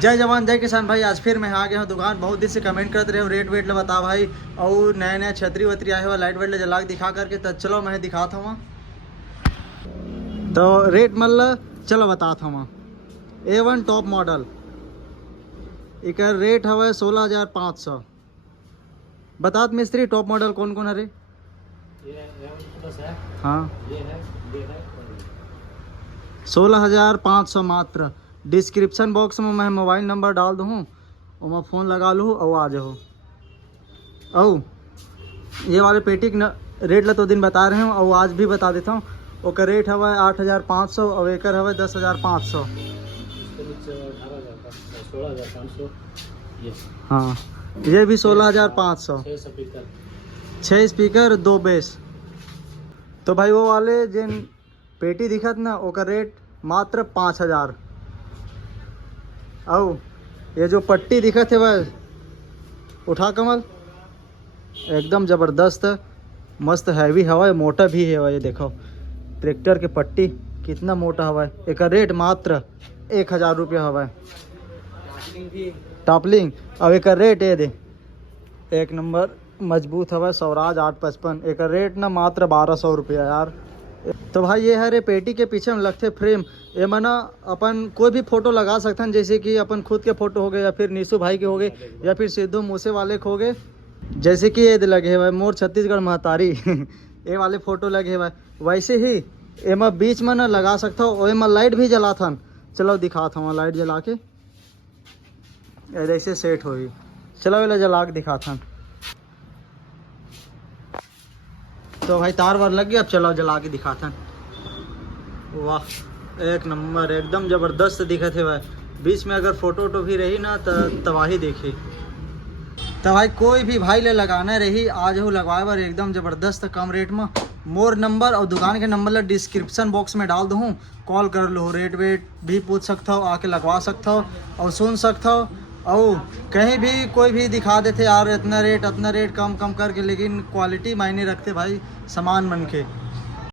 जय जवान जय किसान भाई। आज फिर मैं आ गया हूँ दुकान। बहुत दिन से कमेंट करते रहे हो रेट वेट ले बता भाई, और नए नए छतरी वतरी आए हुआ लाइट वेट ले जला के दिखा करके। तो चलो मैं दिखाता हूँ तो रेट मतलब चलो बताता हूँ। A1 टॉप मॉडल एक रेट हवा 16,500। बतात मिस्त्री टॉप मॉडल कौन कौन है रे? हाँ 16,500 मात्र। डिस्क्रिप्शन बॉक्स में मैं मोबाइल नंबर डाल दूँ और मैं फ़ोन लगा लूँ और आ जाओ। और ये वाले पेटी न रेट ला तो दिन बता रहे हूँ और आज भी बता देता हूँ। ओका रेट हवा 8,500 और एकर हवा 10,500। हाँ ये भी 16,500। 6 स्पीकर 2 बेस। तो भाई वो वाले जिन पेटी दिखत ना ओका रेट मात्र 5,000। और ये जो पट्टी दिखत है वह उठा कमल एकदम ज़बरदस्त मस्त हैवी हवा है, मोटा भी है वह। ये देखो ट्रैक्टर के पट्टी कितना मोटा हवा है। एक रेट मात्र 1,000 रुपया हवा है। टॉपलिंग अब एक रेट ये दे एक नंबर मजबूत हवा स्वराज 855। एक रेट ना मात्र 1,200 रुपया यार। तो भाई ये है रे पेटी के पीछे में लगते फ्रेम। ये मना अपन कोई भी फोटो लगा सकते हैं, जैसे कि अपन खुद के फोटो हो गए या फिर नीसू भाई के हो गए या फिर सिद्धू मूसे वाले के हो गए। जैसे कि ये लगे है भाई मोर छत्तीसगढ़ महतारी ये वाले फोटो लगे है भाई। वैसे ही एमा बीच में ना लगा सकता हो और एमा लाइट भी जला था। चलो दिखाता हूँ लाइट जला के ऐसे सेट होगी। चलो वाला जला के दिखाता हूँ। तो भाई तार वार लग गया। अब चलो जला के दिखाता हूँ। वाह एक नंबर एकदम ज़बरदस्त दिखत है भाई। बीच में अगर फोटो वोटो भी रही ना तो तबाही देखी। तो भाई कोई भी भाई ले लगाना रही आज हो लगवाए बार एकदम ज़बरदस्त कम रेट में। मोर नंबर और दुकान के नंबर ला डिस्क्रिप्शन बॉक्स में डाल दूँ। कॉल कर लो, रेट वेट भी पूछ सकता हो, आके लगवा सकता हो और सुन सकता हो। और कहीं भी कोई भी दिखा देते यार इतना रेट कम करके, लेकिन क्वालिटी मायने रखते भाई सामान मन के।